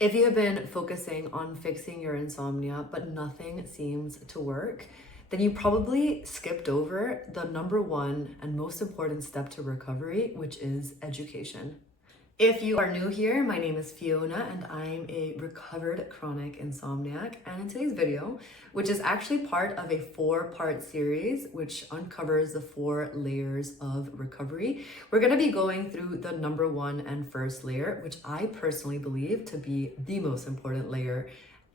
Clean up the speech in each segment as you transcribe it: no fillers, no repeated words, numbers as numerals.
If you have been focusing on fixing your insomnia, but nothing seems to work, then you probably skipped over the number one and most important step to recovery, which is education. If you are new here, my name is Fiona and I'm a recovered chronic insomniac. And in today's video, which is actually part of a 4-part series, which uncovers the 4 layers of recovery, we're going to be going through the number one and first layer, which I personally believe to be the most important layer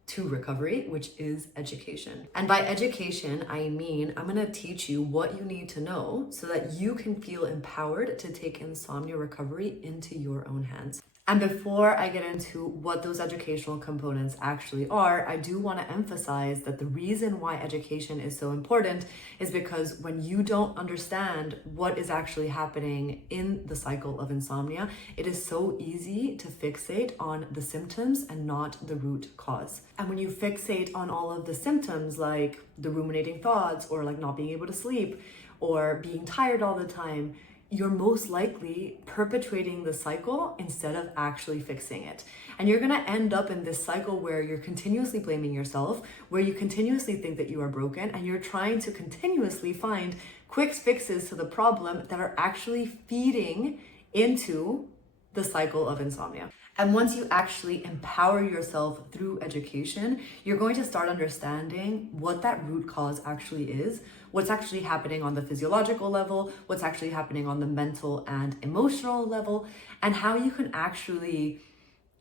to recovery, which is education. And by education, I mean, I'm gonna teach you what you need to know so that you can feel empowered to take insomnia recovery into your own hands. And before I get into what those educational components actually are, I do want to emphasize that the reason why education is so important is because when you don't understand what is actually happening in the cycle of insomnia, it is so easy to fixate on the symptoms and not the root cause. And when you fixate on all of the symptoms, like the ruminating thoughts or like not being able to sleep or being tired all the time, you're most likely perpetuating the cycle instead of actually fixing it. And you're gonna end up in this cycle where you're continuously blaming yourself, where you continuously think that you are broken, and you're trying to continuously find quick fixes to the problem that are actually feeding into the cycle of insomnia. And once you actually empower yourself through education, you're going to start understanding what that root cause actually is, what's actually happening on the physiological level, what's actually happening on the mental and emotional level, and how you can actually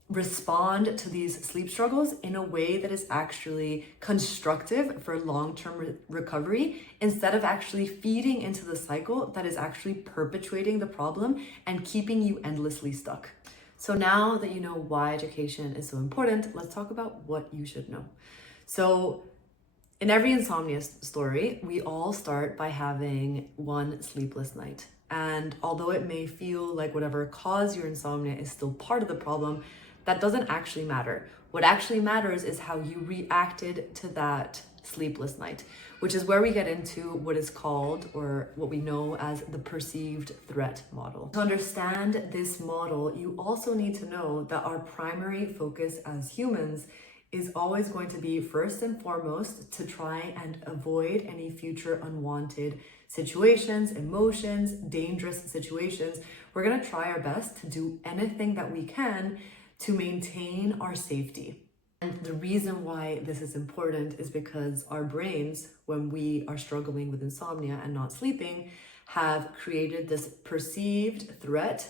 respond to these sleep struggles in a way that is actually constructive for long-term recovery instead of actually feeding into the cycle that is actually perpetuating the problem and keeping you endlessly stuck. So now that you know why education is so important, let's talk about what you should know. So in every insomnia story, we all start by having one sleepless night. And although it may feel like whatever caused your insomnia is still part of the problem, that doesn't actually matter. What actually matters is how you reacted to that sleepless night, which is where we get into what is called, or what we know as, the perceived threat model. To understand this model, you also need to know that our primary focus as humans is always going to be, first and foremost, to try and avoid any future unwanted situations, emotions, dangerous situations. We're going to try our best to do anything that we can to maintain our safety. And the reason why this is important is because our brains, when we are struggling with insomnia and not sleeping, have created this perceived threat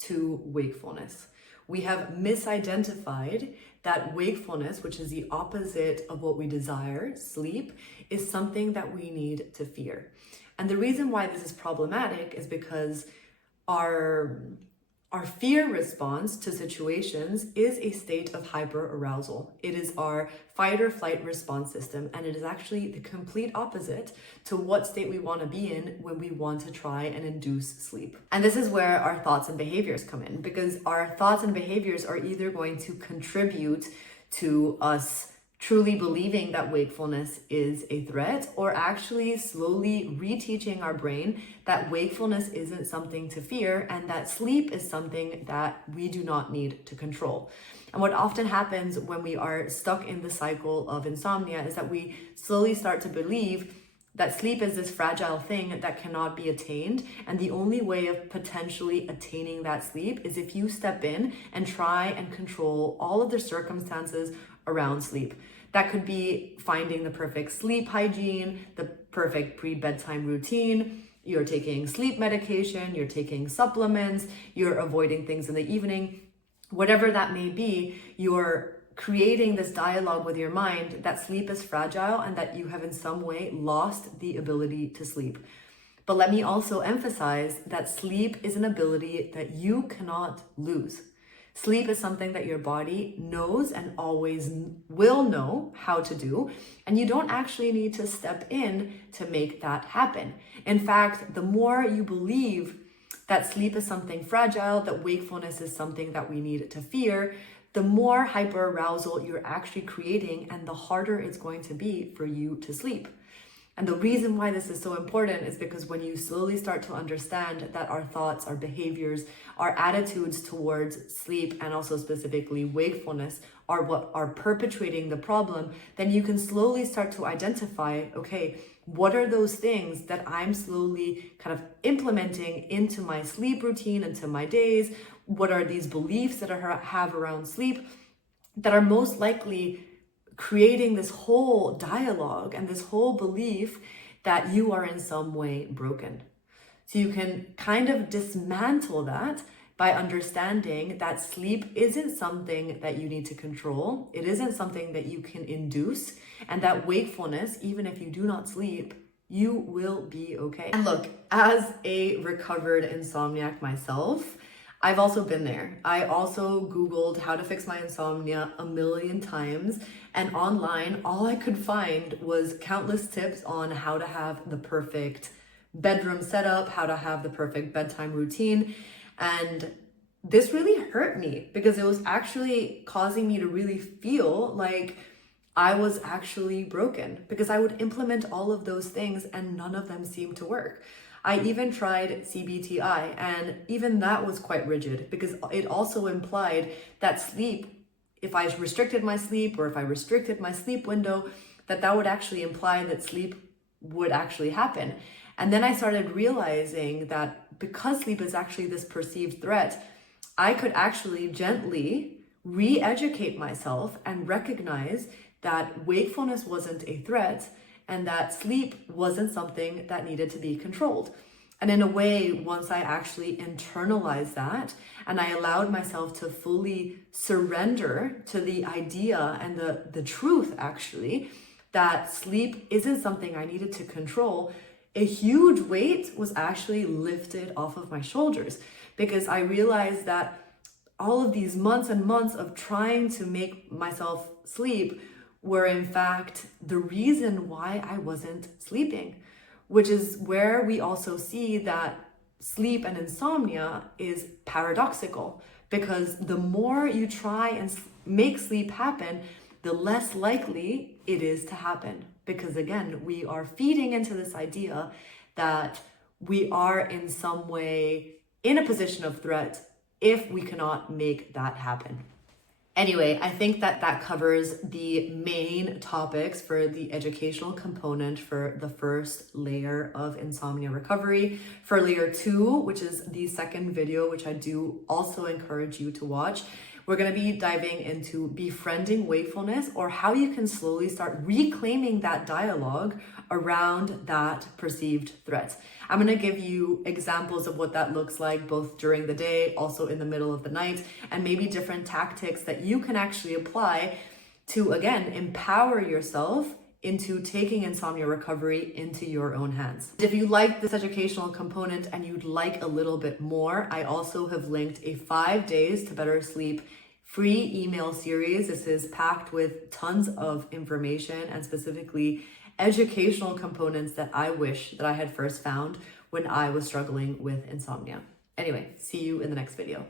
to wakefulness. We have misidentified that wakefulness, which is the opposite of what we desire, sleep, is something that we need to fear. And the reason why this is problematic is because our fear response to situations is a state of hyperarousal. It is our fight or flight response system, and it is actually the complete opposite to what state we want to be in when we want to try and induce sleep. And this is where our thoughts and behaviors come in, because our thoughts and behaviors are either going to contribute to us truly believing that wakefulness is a threat, or actually slowly reteaching our brain that wakefulness isn't something to fear and that sleep is something that we do not need to control. And what often happens when we are stuck in the cycle of insomnia is that we slowly start to believe that sleep is this fragile thing that cannot be attained, and the only way of potentially attaining that sleep is if you step in and try and control all of the circumstances around sleep. That could be finding the perfect sleep hygiene, the perfect pre-bedtime routine, you're taking sleep medication, you're taking supplements, you're avoiding things in the evening. Whatever that may be, you're creating this dialogue with your mind that sleep is fragile and that you have in some way lost the ability to sleep. But let me also emphasize that sleep is an ability that you cannot lose. Sleep is something that your body knows and always will know how to do, and you don't actually need to step in to make that happen. In fact, the more you believe that sleep is something fragile, that wakefulness is something that we need to fear, the more hyperarousal you're actually creating and the harder it's going to be for you to sleep. And the reason why this is so important is because when you slowly start to understand that our thoughts, our behaviors, our attitudes towards sleep, and also specifically wakefulness are what are perpetuating the problem, then you can slowly start to identify, okay, what are those things that I'm slowly kind of implementing into my sleep routine, into my days? What are these beliefs that I have around sleep that are most likely creating this whole dialogue and this whole belief that you are in some way broken? So you can kind of dismantle that by understanding that sleep isn't something that you need to control. It isn't something that you can induce, and that wakefulness, even if you do not sleep, you will be okay. And look, as a recovered insomniac myself, I've also been there. I also Googled how to fix my insomnia a million times, and online, all I could find was countless tips on how to have the perfect bedroom setup, how to have the perfect bedtime routine. And this really hurt me because it was actually causing me to really feel like I was actually broken, because I would implement all of those things and none of them seemed to work. I even tried CBT-i, and even that was quite rigid because it also implied that sleep, if I restricted my sleep or if I restricted my sleep window, that would actually imply that sleep would actually happen. And then I started realizing that because sleep is actually this perceived threat, I could actually gently re-educate myself and recognize that wakefulness wasn't a threat and that sleep wasn't something that needed to be controlled. And in a way, once I actually internalized that and I allowed myself to fully surrender to the idea and the truth actually, that sleep isn't something I needed to control, a huge weight was actually lifted off of my shoulders, because I realized that all of these months and months of trying to make myself sleep were in fact the reason why I wasn't sleeping, which is where we also see that sleep and insomnia is paradoxical, because the more you try and make sleep happen, the less likely it is to happen. Because again, we are feeding into this idea that we are in some way in a position of threat if we cannot make that happen. Anyway, I think that covers the main topics for the educational component for the first layer of insomnia recovery. For layer 2, which is the second video, which I do also encourage you to watch, we're going to be diving into befriending wakefulness, or how you can slowly start reclaiming that dialogue around that perceived threat. I'm going to give you examples of what that looks like both during the day, also in the middle of the night, and maybe different tactics that you can actually apply to, again, empower yourself into taking insomnia recovery into your own hands. If you like this educational component and you'd like a little bit more, I also have linked a 5 days to better sleep free email series. This is packed with tons of information and specifically educational components that I wish that I had first found when I was struggling with insomnia. Anyway, see you in the next video.